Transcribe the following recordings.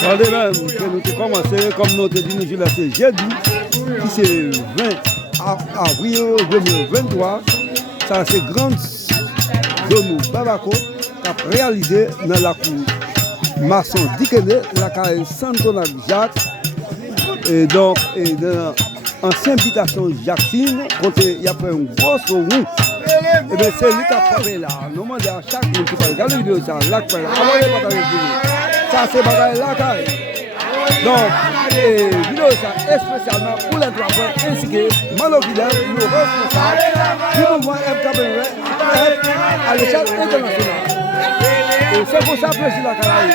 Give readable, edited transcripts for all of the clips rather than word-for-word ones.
Regardez même que nous avons commencé, comme nous avons dit, nous avons c'est jeudi, qui c'est 20 avril 2023. Ça, c'est grande zone Babako qui a réalisé dans la cour maçon Dikene, la carrière Santonac Jacques, et donc, dans l'ancienne habitation Jacquine, quand il y a fait une grosse route. Et bien c'est lui qui a parlé là. Nous demandons à chaque monde qui parle. Regardez la vidéo, ça, là, ça c'est bagaille là, carré. Donc, vidéo ça spécialement pour les 3 points ainsi que Mano Fidel, le responsable du mouvement FKBW à l'échelle internationale. Et c'est pour ça que plaisir la carré.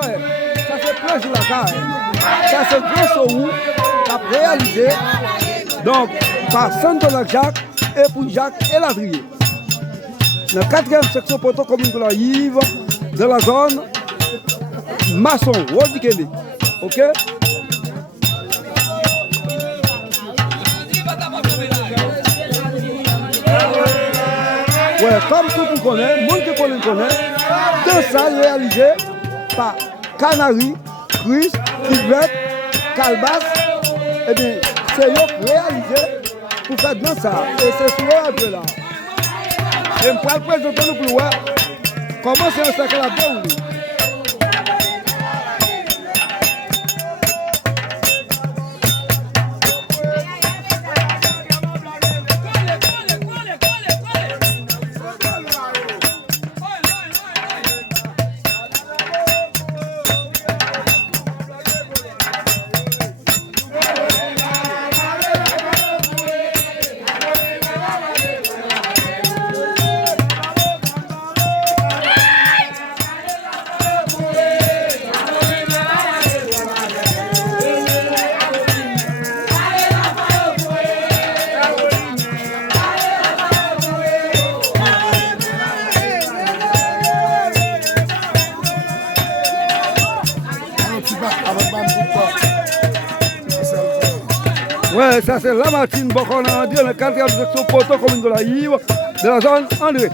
Ouais, ça c'est plaisir la carré. Ça c'est grand show qui a réalisé donc par Santonac Jacques et pour Jacques et Ladrier. Dans la 4e section poto commune de la Yves, dans la zone maçon, Wodikele. Ok? Ouais, comme tout le monde connaît, le monde qui connaît, deux salles réalisées par Canary, Chris, Figret, Calbas, et bien c'est eux réalisé pour faire dans ça. Et c'est souvent un peu là. Et je vais présenter nous pour voir comment c'est un cercle à dérouler. Ouais, ça c'est Lamartine Bokonan, dans la 4e section poto commune de la Yves, de la zone André.